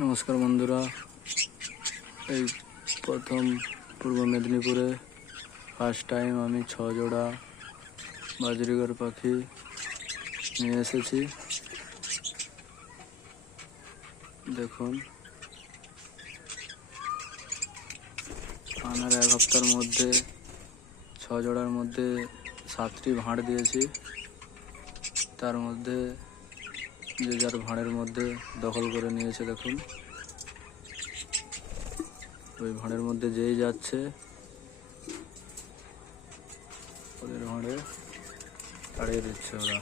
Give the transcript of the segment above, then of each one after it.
নমস্কার বন্ধুরা, এই প্রথম পূর্ব মেদিনীপুরে ফার্স্ট টাইম আমি 6 জোড়া বাজরিগর পাখি নিয়ে এসেছি। দেখুন, আনার 1 সপ্তাহের মধ্যে 6 জোড়ার মধ্যে 7টি ভাঁড় দিয়েছি। তার মধ্যে যে যার ভাঁড়ের মধ্যে দখল করে নিয়েছে। দেখুন, ওই ভাঁড়ের মধ্যে যেই যাচ্ছে ওদের ভাঁড়ে তাড়িয়ে দিচ্ছে ওরা।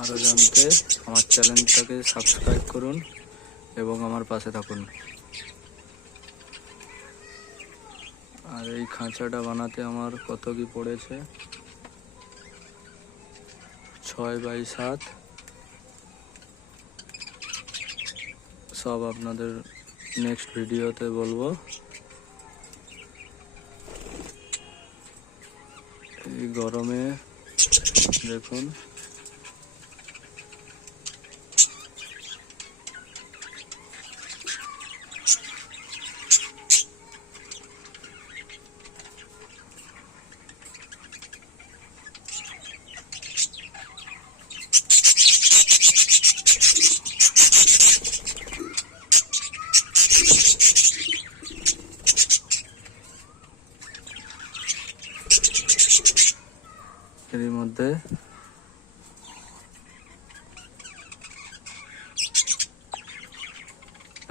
আরও জানতে আমার চ্যানেলটাকে সাবস্ক্রাইব করুন এবং আমার পাশে থাকুন। আর এই খাঁচাটা বানাতে আমার কত কি পড়েছে, 6x7, সব আপনাদের নেক্সট ভিডিওতে বলবো। এই গরমে দেখুন, এর মধ্যে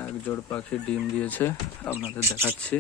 এক জোড় পাখি ডিম দিয়েছে, আপনাদের দেখাচ্ছি।